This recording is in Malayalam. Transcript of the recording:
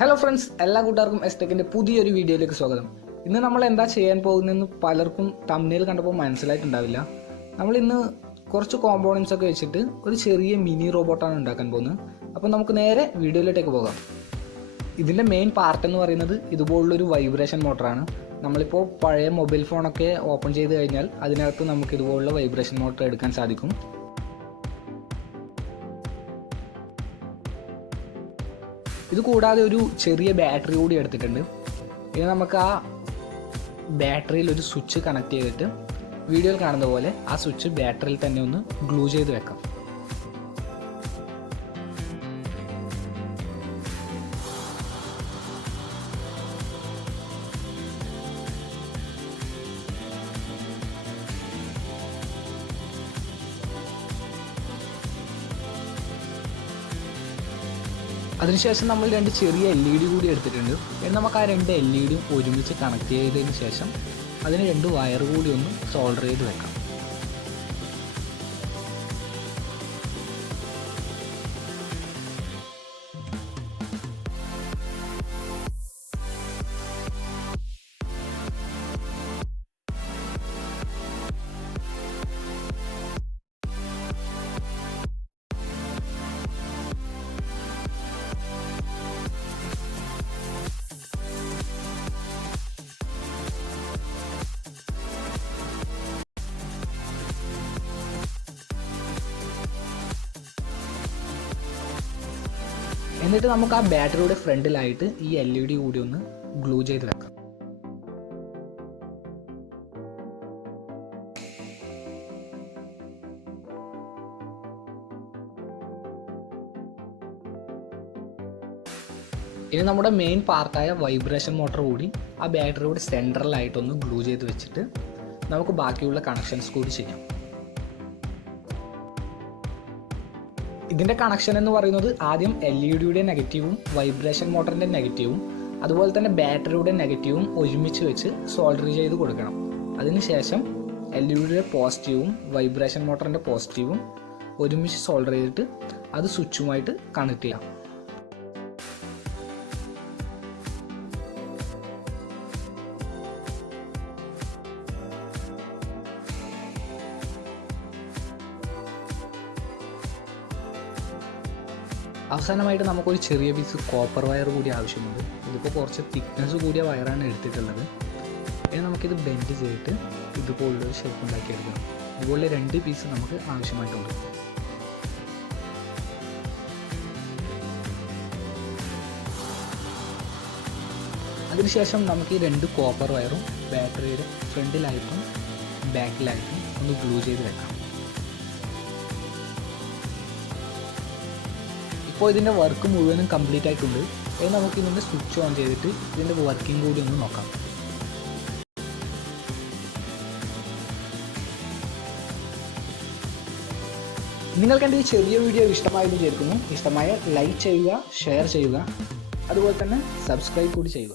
ഹലോ ഫ്രണ്ട്സ്, എല്ലാ കൂട്ടുകാർക്കും എസ്ടെക്കിൻ്റെ പുതിയൊരു വീഡിയോയിലേക്ക് സ്വാഗതം. ഇന്ന് നമ്മൾ എന്താ ചെയ്യാൻ പോകുന്നതെന്ന് പലർക്കും തമ്മിൽ കണ്ടപ്പോൾ മനസ്സിലായിട്ടുണ്ടാവില്ല. നമ്മളിന്ന് കുറച്ച് കോമ്പോണൻസ് ഒക്കെ വെച്ചിട്ട് ഒരു ചെറിയ മിനി റോബോട്ടാണ് ഉണ്ടാക്കാൻ പോകുന്നത്. അപ്പോൾ നമുക്ക് നേരെ വീഡിയോയിലേക്ക് പോകാം. ഇതിൻ്റെ മെയിൻ പാർട്ട് എന്ന് പറയുന്നത് ഇതുപോലുള്ളൊരു വൈബ്രേഷൻ മോട്ടറാണ്. നമ്മളിപ്പോൾ പഴയ മൊബൈൽ ഫോണൊക്കെ ഓപ്പൺ ചെയ്ത് കഴിഞ്ഞാൽ അതിനകത്ത് നമുക്ക് ഇതുപോലുള്ള വൈബ്രേഷൻ മോട്ടർ എടുക്കാൻ സാധിക്കും. ഇത് കൂടാതെ ഒരു ചെറിയ ബാറ്ററി കൂടി എടുത്തിട്ടുണ്ട്. ഇനി നമുക്ക് ആ ബാറ്ററിയിൽ ഒരു സ്വിച്ച് കണക്ട് ചെയ്തിട്ട് വീഡിയോയിൽ കാണുന്ന പോലെ ആ സ്വിച്ച് ബാറ്ററിയിൽ തന്നെ ഒന്ന് ഗ്ലൂ ചെയ്ത് വെക്കാം. അതിനുശേഷം നമ്മൾ രണ്ട് ചെറിയ LED കൂടി എടുത്തിട്ടുണ്ട്. ഇനി നമുക്ക് ആ രണ്ട് LEDയും ഒരുമിച്ച് കണക്ട് ചെയ്തതിന് ശേഷം അതിന് രണ്ട് വയർ കൂടി ഒന്ന് സോൾഡർ ചെയ്ത് വെക്കാം. എന്നിട്ട് നമുക്ക് ആ ബാറ്ററിയുടെ ഫ്രണ്ടിലായിട്ട് ഈ LED കൂടി ഒന്ന് ഗ്ലൂ ചെയ്ത് വെക്കാം. ഇനി നമ്മുടെ മെയിൻ പാർട്ടായ വൈബ്രേഷൻ മോട്ടർ കൂടി ആ ബാറ്ററിയുടെ സെൻട്രലായിട്ടൊന്ന് ഗ്ലൂ ചെയ്ത് വെച്ചിട്ട് നമുക്ക് ബാക്കിയുള്ള കണക്ഷൻസ് കൂടി ചെയ്യാം. ഇതിൻ്റെ കണക്ഷൻ എന്ന് പറയുന്നത് ആദ്യം LEDയുടെ നെഗറ്റീവും വൈബ്രേഷൻ മോട്ടറിൻ്റെ നെഗറ്റീവും അതുപോലെ തന്നെ ബാറ്ററിയുടെ നെഗറ്റീവും ഒരുമിച്ച് വെച്ച് സോൾഡർ ചെയ്ത് കൊടുക്കണം. അതിനുശേഷം LEDയുടെ പോസിറ്റീവും വൈബ്രേഷൻ മോട്ടറിൻ്റെ പോസിറ്റീവും ഒരുമിച്ച് സോൾഡർ ചെയ്തിട്ട് അത് സ്വിച്ചുമായിട്ട് കണക്ട് ചെയ്യാം. അവസാനമായിട്ട് നമുക്കൊരു ചെറിയ പീസ് കോപ്പർ വയർ കൂടി ആവശ്യമുണ്ട്. ഇതിപ്പോൾ കുറച്ച് തിക്നെസ് കൂടിയ വയറാണ് എടുത്തിട്ടുള്ളത്. ഇനി നമുക്കിത് ബെൻഡ് ചെയ്തിട്ട് ഇതുപോലുള്ളൊരു ഷേപ്പ് ഉണ്ടാക്കിയെടുക്കണം. ഇതുപോലെ രണ്ട് പീസ് നമുക്ക് ആവശ്യമായിട്ടുണ്ട്. അതിനുശേഷം നമുക്ക് ഈ രണ്ട് കോപ്പർ വയറും ബാറ്ററിയുടെ ഫ്രണ്ടിലായിട്ടും ബാക്കിലായിട്ടും ഒന്ന് ഗ്ലൂ ചെയ്ത് വെക്കാം. ഇപ്പോൾ ഇതിൻ്റെ വർക്ക് മുഴുവനും കംപ്ലീറ്റ് ആയിട്ടുണ്ട്. ഇനി നമുക്ക് ഇതിൻ്റെ സ്വിച്ച് ഓൺ ചെയ്തിട്ട് ഇതിൻ്റെ വർക്കിംഗ് കൂടി ഒന്ന് നോക്കാം. നിങ്ങൾക്ക് എൻ്റെ ഈ ചെറിയ വീഡിയോ ഇഷ്ടമായെന്ന് വിചാരിക്കുന്നു. ഇഷ്ടമായ ലൈക്ക് ചെയ്യുക, ഷെയർ ചെയ്യുക, അതുപോലെ തന്നെ സബ്സ്ക്രൈബ് കൂടി ചെയ്യുക.